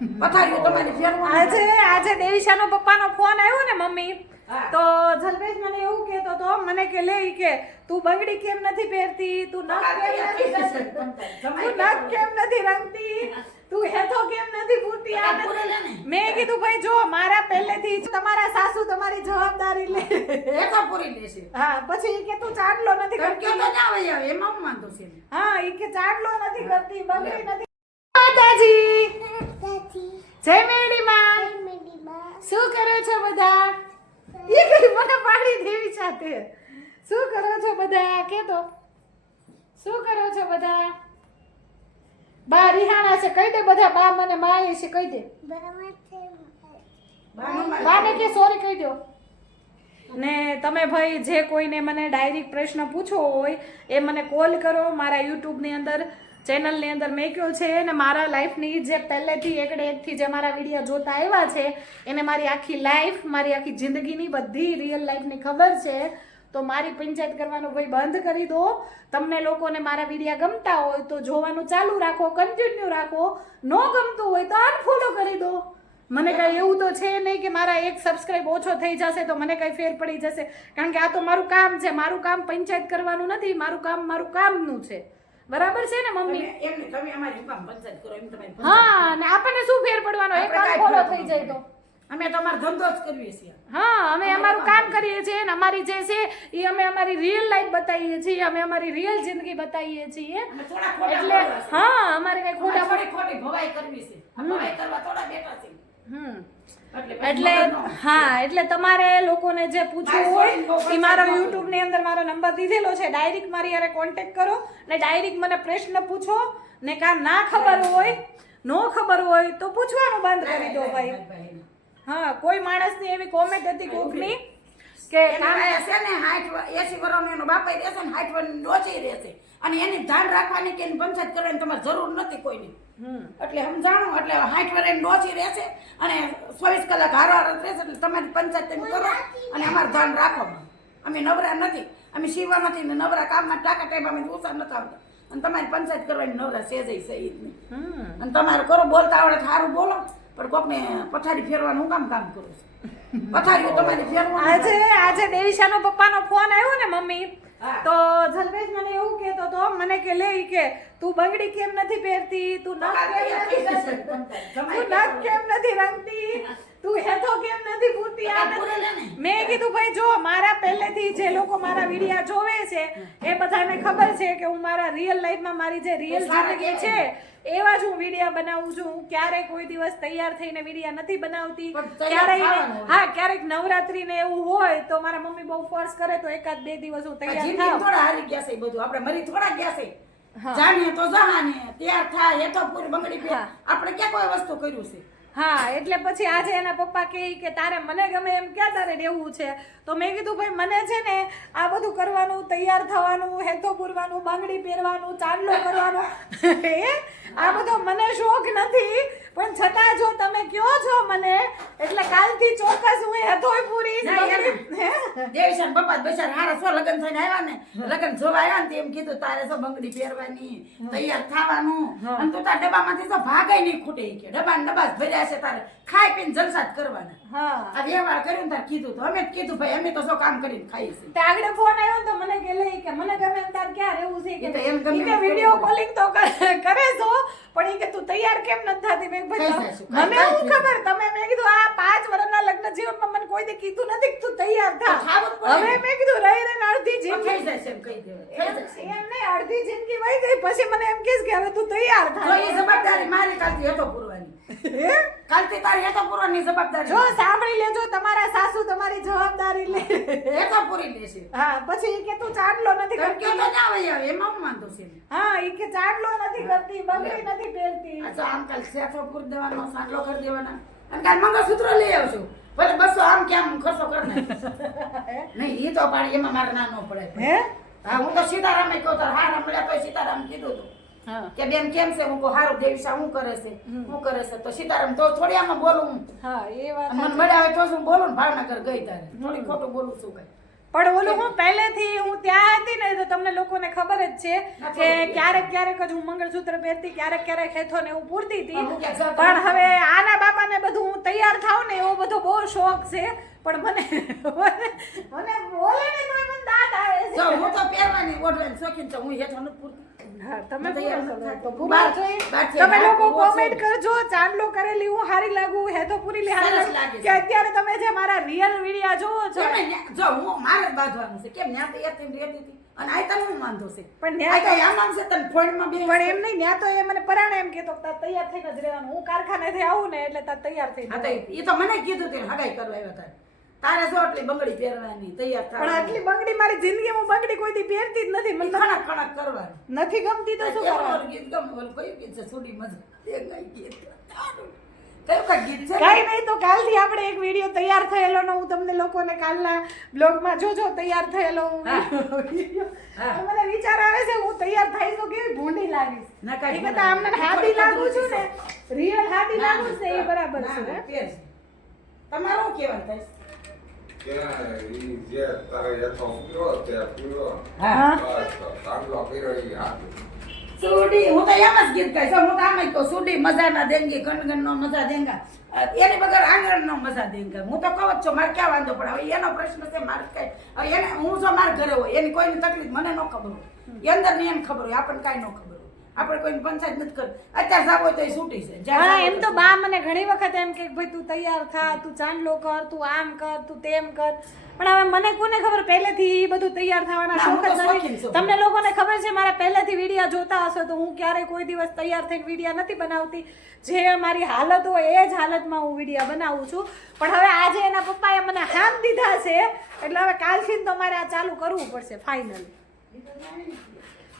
પથારીઓ તમારી ફેરવાની આજે આજે દેવીશાનો પપ્પાનો ફોન આવ્યો ને મમ્મી તો જલ્પેશ મને એવું કહેતો તો મને કે લે કે તું બંગડી કેમ નથી પહેરતી? તું નખ કેમ નથી તું નખ કેમ નથી રંગતી? તું હેથો કેમ નથી પૂરતી? આ. મેં કીધું ભાઈ જો મારા પહેલેથી તમારા સાસુ તમારી જવાબદારી લે. એ પૂરી લેશે. હા પછી ઈ કે તું ચાટલો નથી કરતી તો ના હોય એમાં હું વાંધો છે? હા ઈ કે ચાટલો નથી કરતી બંગડી નથી. માતાજી! જય મેરડી માં. શું કરો છો બધા? એ કઈ મને પાડી દેવી સાથે શું કરો છો બધા? કે તો શું કરો છો બધા? બા રિહાણા છે કહી દે બધા. બા મને માય છે કહી દે. બાને કે સોરી કહી દો. ને તમે ભાઈ જે કોઈને મને ડાયરેક્ટ પ્રશ્ન પૂછવો હોય એ મને કોલ કરો. મારા યુટ્યુબની અંદર ચેનલની અંદર મેક્યો છે ને મારા લાઈફની જે પહેલેથી એકડે એકથી જે મારા વીડિયો જોતા આવ્યા છે, એને મારી આખી લાઈફ, મારી આખી જિંદગીની બધી રિયલ લાઈફની ખબર છે. તો મારી પંચાયત કરવાનું ભાઈ બંધ કરી દો. તમને લોકોને મારા વિડીયા ગમતા હોય તો જોવાનું ચાલુ રાખો કન્ટિન્યુ રાખો. ન ગમતું હોય તો અનફોલો કરી દો. મને કાંઈ એવું તો છે નહીં કે મારા એક સબસ્ક્રાઈબ ઓછો થઈ જશે તો મને કાંઈ ફેર પડી જશે. કારણ કે આ તો મારું કામ છે, મારું કામ પંચાયત કરવાનું નથી, મારું કામ મારું કામનું છે. બરાબર છે ને મમ્મી? એમને તમે અમારી શું પંચાયત કરો એમ તમારી હા અને આપણને શું ફેર પડવાનો? એક કામ ફોલો થઈ જાય તો. અમે તો અમારો ધંધો જ કરીએ છીએ. હા અમે અમારું કામ કરીએ છીએ ને અમારી જે છે એ અમે અમારી રિયલ લાઈફ બતાવીએ છીએ અમે અમારી રિયલ જિંદગી બતાવીએ છીએ. ખોટા એટલે હા અમારે કઈ ખોટા થોડી ખોટી ભવાઈ કરવી છે. ભવાઈ કરવા થોડા બેઠા છે હમ. એટલે. હા એટલે તમારે લોકોને જે પૂછવું હોય એ મારો યુટ્યુબની અંદર મારો નંબર દીધેલો છે. ડાયરેક્ટ મારી યારે કોન્ટેક્ટ કરો ને ડાયરેક્ટ મને પ્રશ્ન પૂછો. ને કા ના ખબર હોય નો ખબર હોય તો પૂછવાનું બંધ કરી દો ભાઈ. હા કોઈ માણસની એવી કોમેન્ટ હતી કોકની કે છે ને હાઠ એસી વર્ષનો એનો બાપા રહેશે ને હાઠ વર્ષની ડોચી રહેશે. અને એની ધ્યાન રાખવાની કે એની પંચાયત કરવાની તમારે જરૂર નથી કોઈની. એટલે સમજાણું? એટલે હાઈટ વરે ડોસી રહેશે અને ચોવીસ કલાક હારવાર રહેશે એટલે તમારી પંચાયત તમે કરો અને અમારું ધ્યાન રાખો અમે નવરા નથી. અમે સીવવામાંથી ને નવરા કામમાં ટાકા ટાઈમ અમે ઓછા નથી આવતા. અને તમારી પંચાયત કરવાની નવરા સેજઈ સહિત નહીં. અને તમારે કરો બોલતા આવડે સારું બોલો. પણ કોકને પથારી ફેરવાનું કામ કામ કરું છું? પથારીઓ તમારી ફેરવાનું આજે આજે દેવીશાનો પપ્પાનો ફોન આવ્યો ને મમ્મી. તો જલ્પેશ મને એવું કહેતો તો મને કે લે કે તું બંગડી કેમ નથી પહેરતી? તું નખ કેમ નથી? તું નખ કેમ નથી રંગતી? તું હેથો કેમ નથી પૂરતી આ. મેં કીધું ભાઈ જો મારા પહેલેથી જે લોકો મારા વિડિયા જોવે છે એ બધાને ખબર છે કે હું મારા રિયલ લાઈફમાં મારી જે રિયલ જિંદગી છે એવા જ હું વિડિયા બનાવું છું. હું ક્યારેય કોઈ દિવસ તૈયાર થઈને વિડિયા નથી બનાવતી. ક્યારેય હા ક્યારેક નવરાત્રી ને એવું હોય તો મારા મમ્મી બહુ ફોર્સ કરે તો એકાદ બે દિવસ હું તૈયાર થાઉં થોડા હારી ગયા છે બધું. આપણે મરી થોડા ગયા છે. જાણીએ તો જહાને. તૈયાર થાય એ તો પૂરી બંગડી આપણે ક્યાં કોઈ વસ્તુ કર્યું છે? હા એટલે પછી આજે એના પપ્પા કહે કે તારે મને ગમે એમ ક્યાં તારે રહેવું છે? તો મેં કીધું ભાઈ મને છે ને આ બધું કરવાનું તૈયાર થવાનું હેતો પૂરવાનું બાંગડી પહેરવાનું ચાંદલો કરવાનો. એ આ બધો મને શોખ નથી પણ છતાં જો તમે કયો છો મને એટલે કાલથી ચોક્કસ હું હેતોય પૂરી. દેવીશાન પપ્પા બચારા હારા સો લગ્ન થઈને આવ્યા ને લગ્ન જોવા આવ્યા ને એમ કીધું તારે તો બંગડી પહેરવાની તૈયાર થવાનું. અને તું તાર ડબ્બામાંથી તો ભાગે નહીં ખૂટે કે ડબ્બા ડબ્બા જ છે તારે. ખાઈ પીને જલસા જ કરવાના. હા. આ વ્યવહાર કર્યો ને તારે કીધું તો. અમે જ કીધું ભાઈ અમે તો શું કામ કરીને ખાઈએ છીએ. તે આગળ ફોન આવ્યો તો મને કે લે કે મને ગમે તાર ક્યાં રહેવું છે? કે એમ ગમે વિડિયો કોલિંગ તો કરે છો પણ એ કે તું તૈયાર કેમ નથી થતી? મેં કઈ- મને હું ખબર? તમે મેં કીધું આ પાંચ વર્ષના લગ્ન જીવનમાં મને કોઈ દે કીધું નથી કે તું તૈયાર થા. હવે મેં કીધું રહી રહીને અડધી જિંદગી. થઈ જશે એમ કહી દેવાય એમ નહીં અડધી જિંદગી વહી ગઈ. પછી મને એમ કહેશ કે હવે તું તૈયાર તો એ જવાબદારી મારી કાલથી હતો હે? કાલથી તારી હેઠો પૂરવાની જવાબદારી જો સાંભળી લેજો તમારા સાસુ તમારી જવાબદારી લે. હેઠો પૂરી લેશે. હા પછી ઈ કે તું ચાંદલો નથી કેમ કરતી. તો ના હોય એમાં વાંધો છે? હા ઈ કે ચાંદલો નથી કરતી બંગડી નથી પહેરતી. અચ્છા આમ કાલ સેફો પૂર દેવાનો સાંડલો કરી દેવાના. અને કાલ મંગળસૂત્ર લઈ આવશું ભલે બસો આમ કે આમ ખર્ચો કર નહીં એ તો પાડી એમાં મારે ના ન પડે. હે? હા હું તો સીતારામે કહું તાર હા મળ્યા તો સીતારામ કીધું હતું હા કે બેન કેમ છે? હું કો હારું દેવીસા હું કરે છે? હું કરે છે? તો સીતારામ તો થોડી આમાં બોલું હું. હા એ વાત મને મળ્યા તો શું બોલું ભાવનગર ગઈ તારે થોડી ખોટું બોલું છું કઈ પણ ઓલું હું પહેલેથી હું ત્યાં હતી ને તો તમને લોકોને ખબર જ છે કે ક્યારેક ક્યારેક જ હું મંગળસૂત્ર પહેરતી ક્યારેક ક્યારેક હેથો ને એવું પૂરતી હતી. પણ હવે આના બાપાને બધું હું તૈયાર થાવ ને એવો બધો બહુ શોખ છે. પણ મને મને બોલે ને તોય મને દાંત આવે છે. હું તો પહેરવાની ઓઢવાની શોખીન છું. હું હેઠો નથી પૂરતી. હા, તમે તમે. લોકો કોમેન્ટ કરજો ચાંદલો કરેલી હું હારી લાગુ હે તો પૂરી લે હારી લાગે કે અત્યારે તમે જે મારા રિયલ વિડિયા જોવો છો. જો હું મારે જ બાંધવાનું છે. કેમ ન્યા તૈયાર થઈને રહેતી હતી. અને આ તને હું વાંધો છે? પણ ન્યા તો કઈ માંગશે તને ફોનમાં બે પણ એમ નહીં ન્યા તો એ મને પરાણે એમ કહેતો કે તૈયાર થઈને જ રહેવાનું. હું કારખાનેથી આવું ને એટલે તા તૈયાર થઈને હા તો એ તો મને કીધું તે હગાઈ કરવા આવ્યા હતા તારે જો આટલી બંગડી પહેરવાની તૈયાર પણ આટલી બંગડી મારી જિંદગીમાં બંગડી કોઈ દી પહેરતી જ નથી. મને ખણક ખણક કરવાની. નથી ગમતી તો શું કેવું કરવાનું? ગીત ગમે? બોલ કયું ગીત છે? છોડી મજા. એ કઈ ગીત કઈ કઈ નહીં તો કાલથી આપણે એક વીડિયો તૈયાર થયેલો નો હું તમને લોકોને કાલના બ્લોગમાં જોજો તૈયાર થયેલો હું. હા. હા. મને વિચાર આવે છે હું તૈયાર થઈશ તો કેવી ભૂંડી લાગીશ? કાંઈ એ કરતા આમને હાથી લાગુ છું ને રિયલ હાથી લાગુ છે એ બરાબર છે. હે? તમારું કેવાનું થાય સુડી હું તો એમ જ ગીત ગાઈશ. હું તો આમ જ સુડી મજા ના દેંગી નો મજા દેંગા. એની વગર આંગણ નો મજા દેંગા. હું તો કહું છું મારે ક્યાં વાંધો પડે? હવે એનો પ્રશ્ન છે મારે કઈ હવે એને હું જો મારા ઘરે હોય એની કોઈની તકલીફ મને ન ખબર હોય. અંદરની એમ ખબર હોય આપણને કાંઈ ન ખબર આપણે કોઈ પંચાયત નથી કરી અત્યારે જાવ તો છૂટી છે. હા એમ તો બા મને ઘણી વખત એમ કે ભાઈ તું તૈયાર થા તું ચાંદલો કર તું આમ કર તું તેમ કર. પણ હવે મને કોને ખબર પહેલેથી એ બધું તૈયાર થવાના શોખ જ નથી. તમને લોકોને ખબર છે મારા પહેલેથી વિડીયા જોતા હશો તો હું ક્યારેય કોઈ દિવસ તૈયાર થઈને વિડીયા નથી બનાવતી. જે મારી હાલત હોય એ જ હાલતમાં હું વિડીયા બનાવું છું. પણ હવે આજે એના પપ્પાએ મને હાથ દીધા છે એટલે હવે કાલથી તો મારે આ ચાલુ કરવું પડશે ફાઇનલી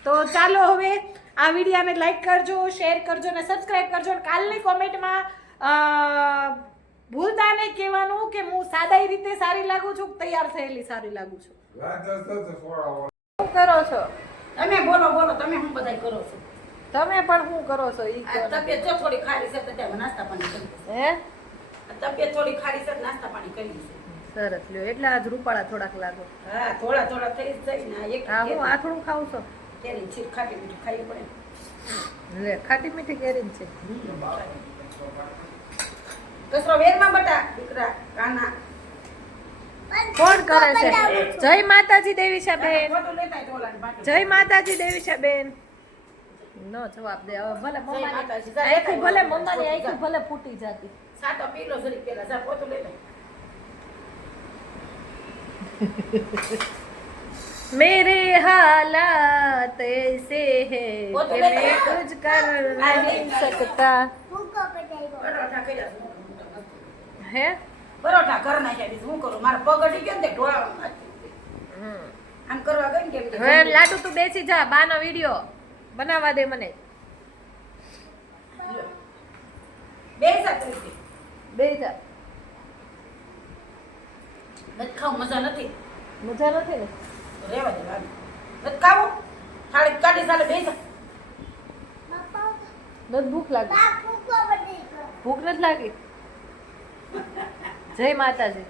તો ચાલો હવે આ વિડીયાને લાઈક કરજો શેર કરજો અને સબસ્ક્રાઇબ કરજો. અને કાલની કોમેન્ટમાં અ, ભૂલતા નહીં કહેવાનું કે હું સાદાઈ રીતે સારી લાગુ છું તૈયાર થયેલી સારી લાગુ છું? શું કરો છો? તમે બોલો બોલો તમે શું બધાય કરો છો? તમે પણ શું કરો છો? ઈ આ તબિયત જો થોડી ખારી છે તો ત્યાં નાસ્તા પાણી કરી છે. હે? તબિયત થોડી ખારી છે નાસ્તા પાણી કરી સરસ લ્યો. એટલે આજ રૂપાળા થોડાક લાગો. હા થોડા થોડા થઈ જ જાય ને એક હા હું આથડું ખાઉં છું. કેરી ખાટી મીઠી ખાવી પડે લે ખાટી મીઠી કેરી છે કસરો વેરમાં બટા દીકરા કાના. કોણ કરે છે? જય માતાજી બેન. જય માતાજી દેવીશા બેન. નો જવાબ દે. હવે ભલે. મમ્માની આખું ભલે મમ્માની આખું ભલે ફૂટી જતી. સાતો પીલો જરી પેલા. જા. मेरे हालात ऐसे हैं वो तो कि लेते मैं हैं। कुछ कर नहीं सकता પરોઠા કર્યા છે. હે પરોઠા ઘર નાખ્યા છે. શું કરું મારા પગ અડી ગયો ને તે ઢોળામાં નાખી. આમ કરવા ગઈ ને કેમ કે હવે લાડુ તું બેસી જા બાનો વિડિયો બનાવવા દે મને બે સાથે છે. બે જા નથી ખાવું મજા નથી મજા નથી ને ભૂખ નથી લાગી? જય માતાજી.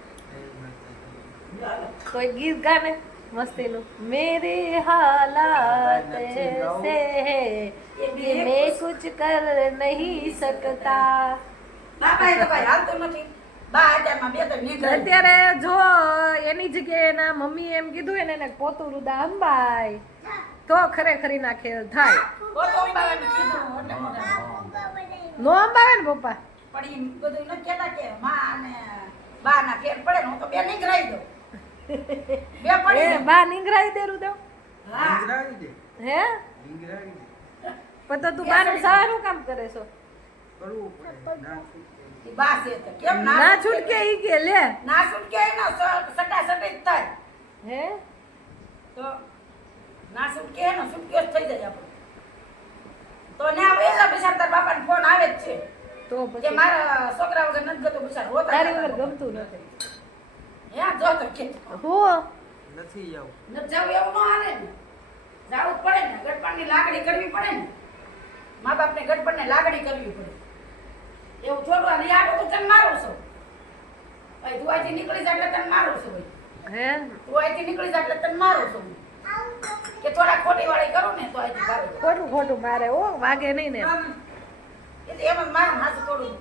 કોઈ ગીત ગાને? મસ્તીનું. मेरे हालात ऐसे है कि मैं कुछ કર नहीं सकता બાપા એ તો કઈ હાલતું નથી. બા અત્યારમાં બે તો નીકળે અત્યારે જો એની જગ્યાએ એના મમ્મી એમ કીધું એને એને પોતું રુદા અંબાઈ. તો ખરેખરી ના ખેલ થાય. નો અંબાવે ને પપ્પા? પણ ઈ બધું નથી કહેતા કે માં અને બા ના ફેર પડે હું તો બે નીકળાઈ દઉં. બે પડી એ જાય. બા નીંગરાઈ દેરું દેવ હા. હે? પણ તો તું બાનું સારું કામ કરે છો. કરવું તો કેમ ના ના છૂટકે ઈ કે લે. ના છૂટકે એનો સટા સટી જ થાય. હે? તો ના છૂટકે એનો છૂટકે જ થઈ જાય આપણે. તો ન્યા વેલા બિચાર તાર બાપાને ફોન આવે જ છે. તો કે પછી? મારા છોકરા વગર નથી ગતો બિચાર રોતા તારી વગર ગમતું નથી. હે જો તો કે. હો. નથી જાવ ન જાવ એવું ન હાલે ને. જાવું જ પડે ને ગડપણની લાગણી કરવી પડે ને. મા બાપને ગડપણને લાગણી કરવી પડે. એવું થોડું અને આ બધું તને મારું છું ભાઈ તું અહીંથી નીકળી જાય એટલે તને મારું છું હે? તું અહીંથી નીકળી જાય એટલે તને મારું છું કે થોડા ખોટી વાળી કરું ને તો અહીંથી મારું ખોટું ખોટું મારે ઓ વાગે નહીં ને. એટલે એમ મારું હાથ થોડું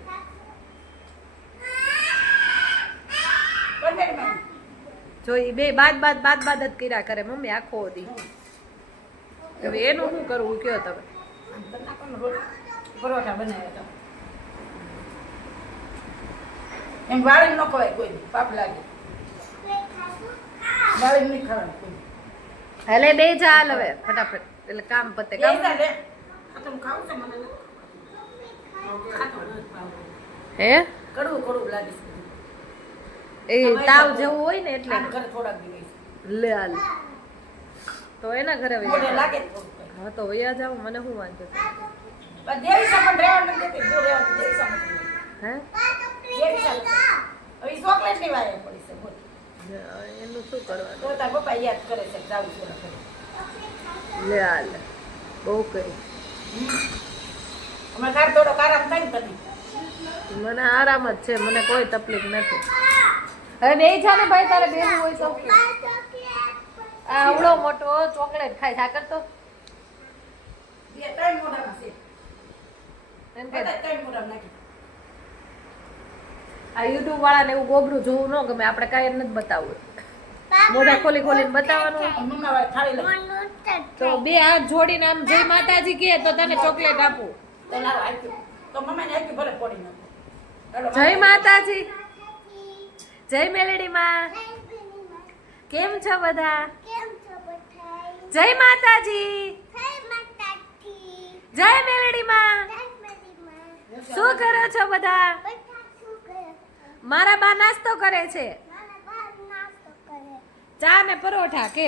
જો બે બાદ બાદ બાદ બાદ જ કર્યા કરે મમ્મી આખો દી. હવે એનું શું કરવું કયો તમે? પરોઠા બનાવ્યા હતા. એમ વાળી ન ખવાય કોઈ પાપ લાગે. વાળી નહીં ખવાય કોઈ. એટલે બે ચાલ હવે ફટાફટ. એટલે કામ પતે કામ હું ખાવું છે મને? કડવું કડવું લાગે એ તાવ જેવું હોય ને એટલે. ઘરે થોડાક દિવસ. લે હાલ. તો એના ઘરે વયા લાગે. હા તો વયા જાવ મને શું વાંધો? દેવીસા પણ રહેવા નથી દેતી. જો રહેવા તો દેવીસા હે. હવે પડી છે બોલ. એનું શું કરવાનું તો તાર પપ્પા યાદ કરે છે જાવું છે. લે હાલ બહુ કરી હમણાં કાર થોડોક આરામ થાય ને તને. મને આરામ જ છે મને કોઈ તકલીફ નથી હવે બે છે ને ભાઈ તારે બેનું હોય તો આ આવડો મોટો ચોકલેટ ખાય છે આ કરતો બે ત્રણ મોઢામાં છે. એમ કે ત્રણ મોઢામાં નાખી. આ યુટ્યુબ વાળાને એવું ગોબરું જોવું ન ગમે આપણે કાંઈ નથી બતાવવું. મોઢા ખોલી ખોલીને બતાવવાનું. તો બે હાથ જોડીને આમ જય માતાજી કહે તો તને ચોકલેટ આપું. જય માતાજી. જય મેલેડી માં કેમ છો બધા? જય માતાજી. જય મેલેડી માં શું કરો છો બધા? મારા બા નાસ્તો કરે છે. ચા ને પરોઠા કે?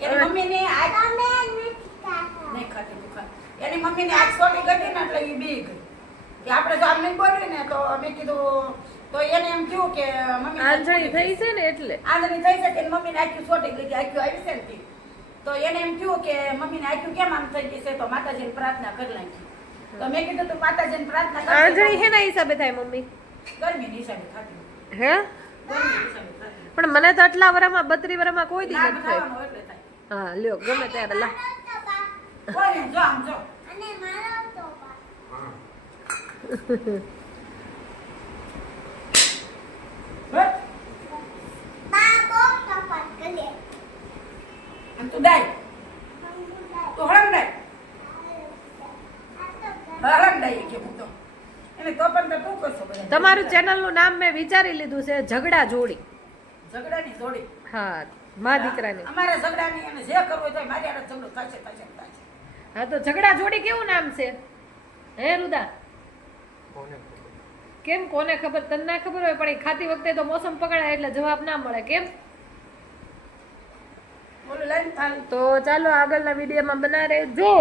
એની મમ્મીની આજ નહીં ખાતી તું ખા. એની મમ્મીની આજ સોટી ગઈ ને એટલે ઈ કે આપણે જો આમ નહીં બોલ્યું ને તો મેં કીધું તો એને એમ થયું કે મમ્મી આંજળી થઈ છે ને એટલે. આંધળી થઈ છે કે મમ્મીને આખી સોટી ગઈ આખી આવી છે ને તો. એને એમ થયું કે મમ્મીને આખ્યું કેમ આમ થઈ ગઈ છે? તો માતાજીની પ્રાર્થના કરી નાખી. તો મેં કીધું તું માતાજીને પ્રાર્થના કરતી આંજળી હે ના હિસાબે થાય મમ્મી? ગરમીની હિસાબે ખાતી હે? પણ મને તો આટલા વરામાં બત્રી વરામાં કોઈ દી નથી થાય. હા લ્યો ગમે ત્યારે લા. જો આમ જો. હા બસ. આમ તું ડાય તું હળંગ ડાય હળંગ ચેનલ કે હું તો એને તો પણ તો કરશો બધા તમારું ચેનલનું નામ મેં વિચારી લીધું છે ઝઘડા જોડી. ઝઘડાની જોડી. હા મા દીકરાની. અમારે ઝઘડાની અને જે કરવું હોય તો મારી આડે ઝઘડો થશે થશે થશે. હા તો ઝઘડા જોડી કેવું નામ છે? હે રુદા? કેમ કોને ખબર? તને ના ખબર હોય પણ એ ખાતી વખતે તો મોસમ પકડાય એટલે જવાબ ના મળે. કેમ? બોલું લાઈન તો ચાલો આગળના વિડીયોમાં બના રહેજો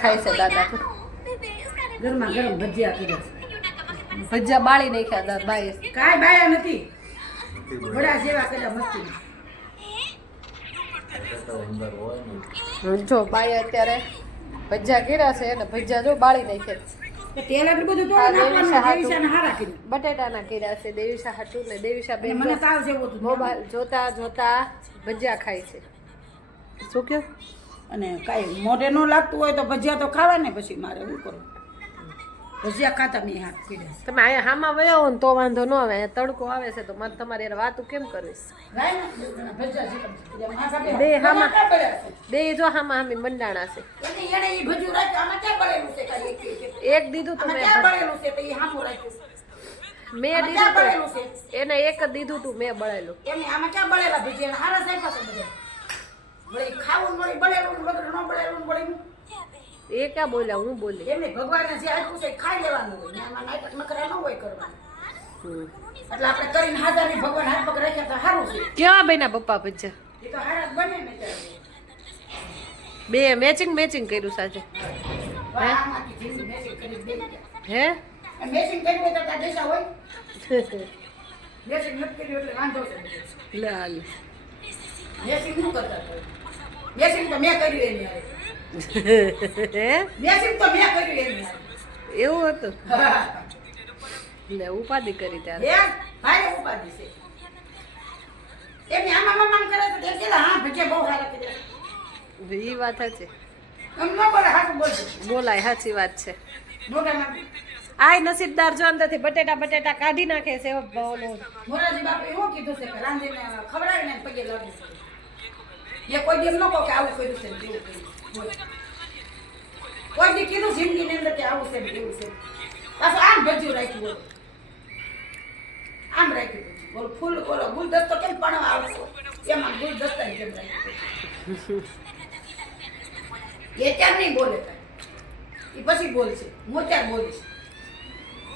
ખાય છે દાદા ગરમા ગરમ ભજીયા કર્યા છે. ભજીયા બાળી નાખ્યા દાદા બાઈએ કાંઈ બાયા નથી. ઘોડા જેવા કર્યા મસ્તી. જો બાઈએ અત્યારે ભજીયા કર્યા છે અને ભજીયા જો બાળી નાખ્યા તેલ એટલું બધું હા, નાખવાનું હારા કર્યા. બટેટાના કર્યા છે દેવીશા હાટુ ને દેવીશા બેન મને તાવ જેવું મોબાઈલ જોતા જોતા ભજીયા ખાય છે. શું કયો અને કાંઈ મોઢે ન લાગતું હોય તો ભજીયા તો ખાવા ને પછી મારે શું કરું ભજીયા ખાતા મેં હાથ પીડ્યા તમે અહીંયા હામાં વયા હો ને તો વાંધો ન આવે તડકો આવે છે તો મારે તમારી એને વાતું કેમ કરીશ. બે હામાં. બે જો હામાં હામી મંડાણા છે એક દીધું તો મેં દીધું? એને એક જ દીધું તું મેં બળેલું આમાં ક્યાં બળેલા ભજીયા? હારા સાહેબ પાસે બધા. વળી ખાવું વળી બળેલું વગર ન બળેલું વળી એ ક્યાં બોલ્યા હું બોલી? એમને ભગવાને જે આપ્યું છે ખાઈ લેવાનું હોય ને આમાં નાટક નખરા ન હોય કરવાના. એટલે આપણે કરીને હાજારી ભગવાન હાથ પગ રાખ્યા તો સારું છે. ક્યાં બેના પપ્પા ભજીયા એ તો હારા બને ને બે મેચિંગ મેચિંગ કર્યું સાથે. હે? મેચિંગ કર્યું હોય તો તાર દેશા હોય. મેસિંગ નથી કર્યું એટલે વાંધો છે. બધો. લે શું કરતા હતા? તો મેં કર્યું એની હારે. તો મેં કર્યું એની એવું હતું. લે ઉપાધિ કરી ત્યારે. એ ભાઈ ઉપાધિ છે. એમની આમાં આમ કરે તો તે કહેલા, હા ભજીયા બહુ સારા કર્યા એ વાત છે એમ ન બોલે હાથું બોલજો. બોલાય સાચી વાત છે. આય નસીબદાર જો અંદરથી બટેટા બટેટા કાઢી નાખે છે ઓલો મોરાજી બાપે એવું કીધું છે કે રાંધીને ખવડાવીને પગે લાગે છે એ કોઈ દી એમ ન કહો કે આવું કર્યું છે તેવું કર્યું. કોઈ દી કીધું જિંદગીની અંદર કે આવું છે તેવું છે. પાછું આમ ભજ્યું રાખ્યું બોલો આમ રાખ્યું. બોલો, ફૂલ, બોલો, ગુલદસ્તો કેમ પણ આવશો એમાં ગુલદસ્તા કેમ રાખ્યું? એ ત્યાં નહીં બોલે એ પછી બોલશે. હું ત્યાં બોલીશ.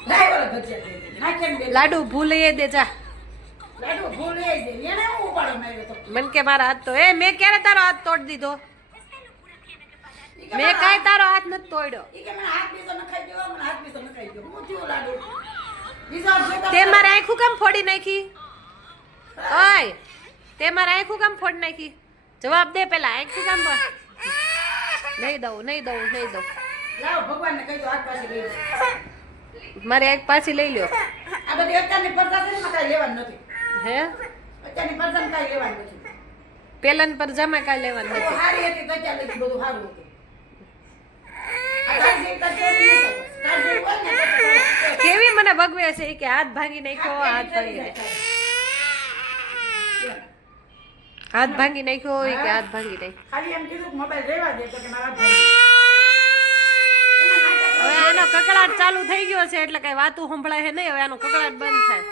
વાળા ભજીયા. નાખ્યા લાડુ ભૂલ એ જા. મન કે મારા હાથ તો એ મેં ક્યારે તારો હાથ તોડી દીધો? મેં કાંઈ તારો હાથ નથી તોડ્યો. ઈ કે મને હાથ બીજો નખાઈ ગયો મને હાથ બીજો નખાઈ ગયો. હું થયું લાડુ? બીજો તે મારે આંખું કામ ફોડી નાખી? ઓય તે મારે આંખું કામ ફોડી નાખી? જવાબ દે પેલા આંખું કામ નહીં દઉં નહીં દઉં નહીં દઉં. મારે હાથ પાછી લઈ લો. મારી આંખ પાછી લઈ લ્યો. આ બધી અત્યારની પડતા છે ને લેવાનું નથી. હે? અત્યારની પડતા કાંઈ લેવાનું નથી. પેલન પર જમા કાંઈ લેવાનું નથી. સારી હતી તો નથી બધું સારું હતું. હોય કેવી મને ભગવે છે કે હાથ ભાંગી નાખ્યો હાથ ભાંગી નાખ્યો. હાથ ભાંગી નાખ્યો ઈ કે હાથ ભાંગી નાખ્યો? ખાલી એમ કીધું મોબાઈલ રહેવા દે તો કે મારા હાથ ભાંગી. એના નાટક હવે આનો કકડાટ ચાલુ થઈ ગયો છે એટલે કઈ વાતું સંભળાય છે નહીં હવે આનો કકડાટ બંધ થાય.